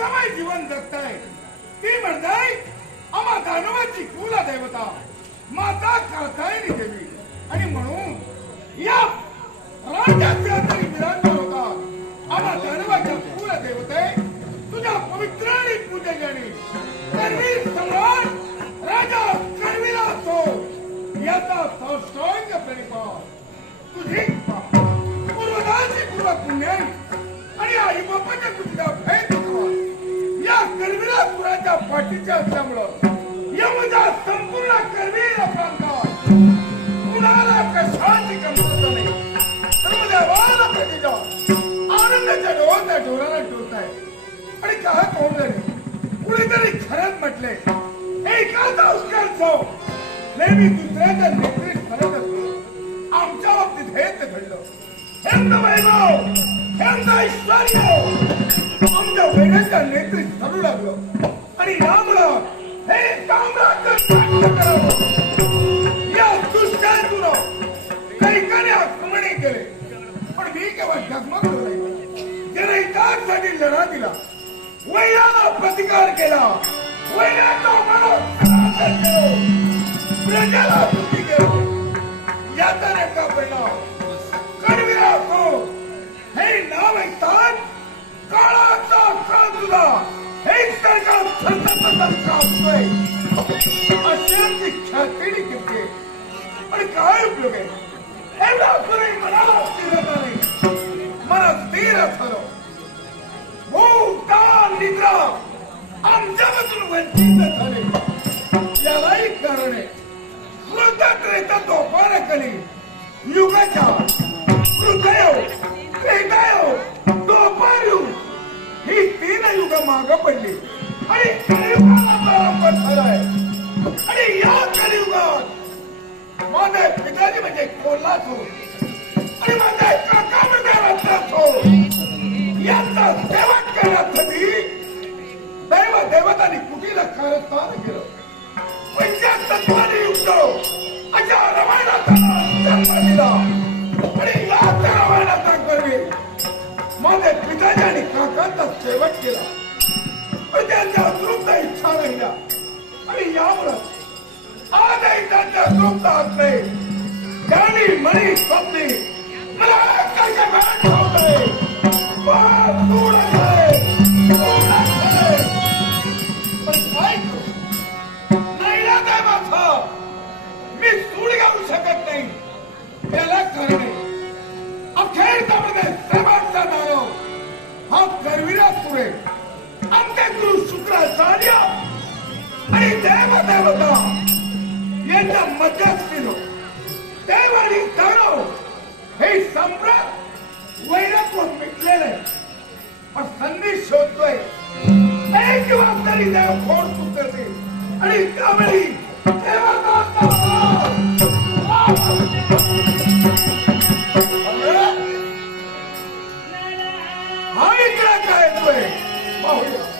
उत्सवाय जीवन जगताय? ती म्हणताय आम्हा दानवाची कुला देवता. माता कातायनी देवी. आणि म्हणून या राज्याच्या तरी विरांजन होता आम्हा दानवाच्या कुल देवते. तुझ्या पवित्र आणि पूजल्याने करवीर सम्राट राजा कर्वीला असतो हो. याचा सौष्टांग प्रणिपात तुझी पूर्वदाची पूर्व पुण्याई आणि आई बापाच्या करवीरा पाठीचे असल्यामुळं यमुना संपूर्ण करवीर प्रांतात कुणाला कशाची कमतरता नाही. सर्व देवाला प्रतिजा आनंदाच्या डोळ्यात डोळ्याला डोलताय आणि काय कोण नाही कुणीतरी खरंच म्हटले एकाचा उस्कार सो नेहमी दुसऱ्याच्या नेत्रीत फरक असतो. आमच्या बाबतीत हेच घडलं. हेंद वैभव हेंद ऐश्वर्य. आमच्या वेळेच्या नेत्रीत सरू लागलो. आणि यामुळं हे साम्राज्य या दुष्टातून कैकाने आक्रमणे केले. पण मी केव्हा डगमगलो त्याने लढा दिला. वैराला प्रतिकार केला. वैराचा मनोसंहार प्रजाला सुखी केलो. याचा नेमका परिणाम कडविरा असो हे नाव ऐकतात काळाचा काळ तुझा हे सरकार पण काय उपयोग आहे स्थिरता नाही मला स्थिर झालं निद्रा आमच्यापासून वंचित झाले यालाही कारण आहे कृतज्ञता दोपारा कली युगाच्या हृदय त्रेतायो ही माग पडली. आणि कलियुगाला प्रारंभ झालाय. आणि या कलियुगात माझे पिताजी म्हणजे कोल्हापूर आणि माझे काका म्हणजे रत्नापूर यांचा सेवक करण्यासाठी दैव देवतांनी कुटीला कारस्थान केलं. पंचायत तत्वाने युक्त अशा रमायणाचा जन्म दिला. आणि याच रमायणाचा कर्मी माझ्या पिताजी आणि काकांचा शेवट केला. पण त्यांच्या अतृप्त इच्छा राहिल्या आणि यामुळं आजही त्यांच्या अतृप्त असते त्याने मणी स्वप्ने मला देव देवता यांच्या मध्यस्थीनो देव आणि दानव हे सम्राट वैरत्व मिटलेले पण संधी शोधतोय एक दिवस तरी देव फोड आणि हा इकडे काय येतोय पाहूया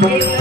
मला